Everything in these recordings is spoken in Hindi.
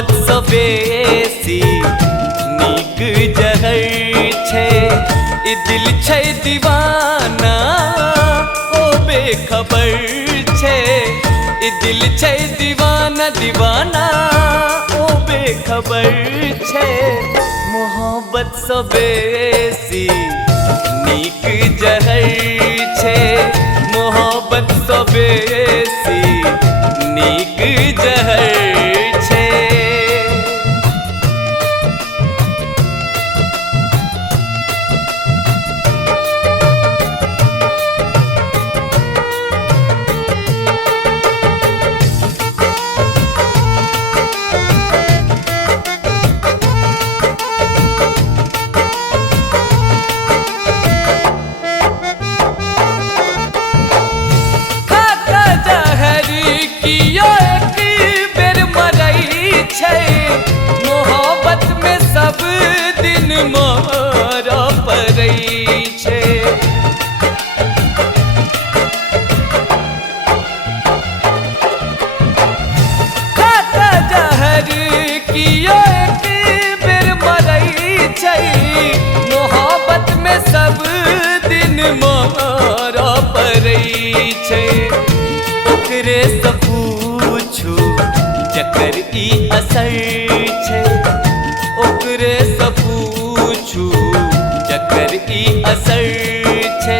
मोहब्बत सँ बेसी नीक जहर छै। ई दिल छै दीवाना ओ बेखबर छै। ई दिल छै दीवाना दीवाना ओ बेखबर छै। मोहब्बत सँ बेसी नीक जहर छै। मोहब्बत सँ बेसी नीक जहर छै। मोहब्बत में सब दिन मरऽ पड़ै छै। खाता जहर कियो एक बेर मरै छै। मोहब्बत में सब दिन मरऽ पड़ै छै। ओकरे सँ पूछू जकर ई असर छै। ओकरे सँ पूछू जकर ई असर छै।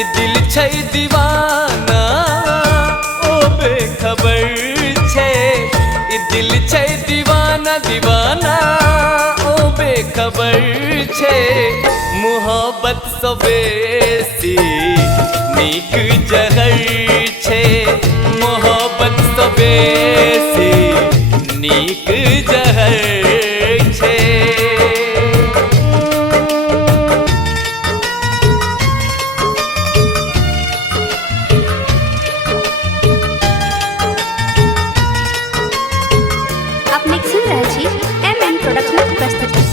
ई दिल छै दीवाना ओ बेखबर छै। ई दिल छै दीवाना दीवाना ओ बेखबर छै। मोहब्बत सँ बेसी नीक जहर छै। मोहब्बत सँ बेसी नीक जहर छै। अपने सुन रहे छी MM प्रोडक्शन प्रस्तुति।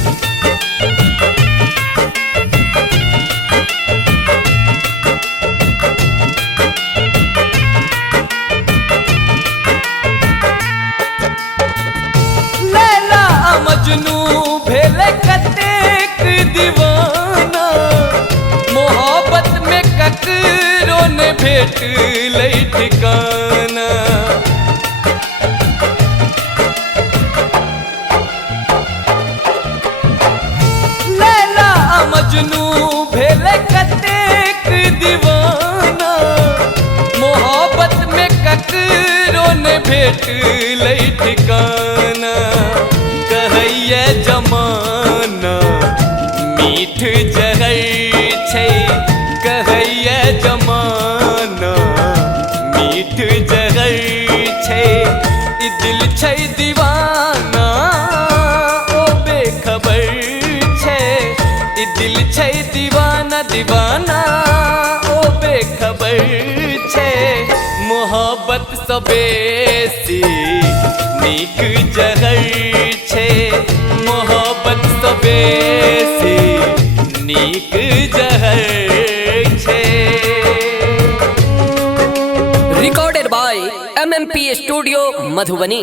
मजनू भेले कतेक दीवाना। मोहब्बत में ककरो ने भेटलै ठिकाना। लैला मजनू भेले कतेक दीवाना। मोहब्बत में ककरो ने भेटलै ठिकाना। कहैया जमाना मीठ जहर छै। कहैया जमाना मीठ जहर छै। ई दिल छै दीवाना ओ बेखबर छै। ई दिल छै दीवाना दीवाना ओ बेखबर छै। मोहब्बत सँ बेसी नीक जहर छै। मोहब्बत सँ बेसी नीक जहर छै। Recorded by MMP studio Madhubani.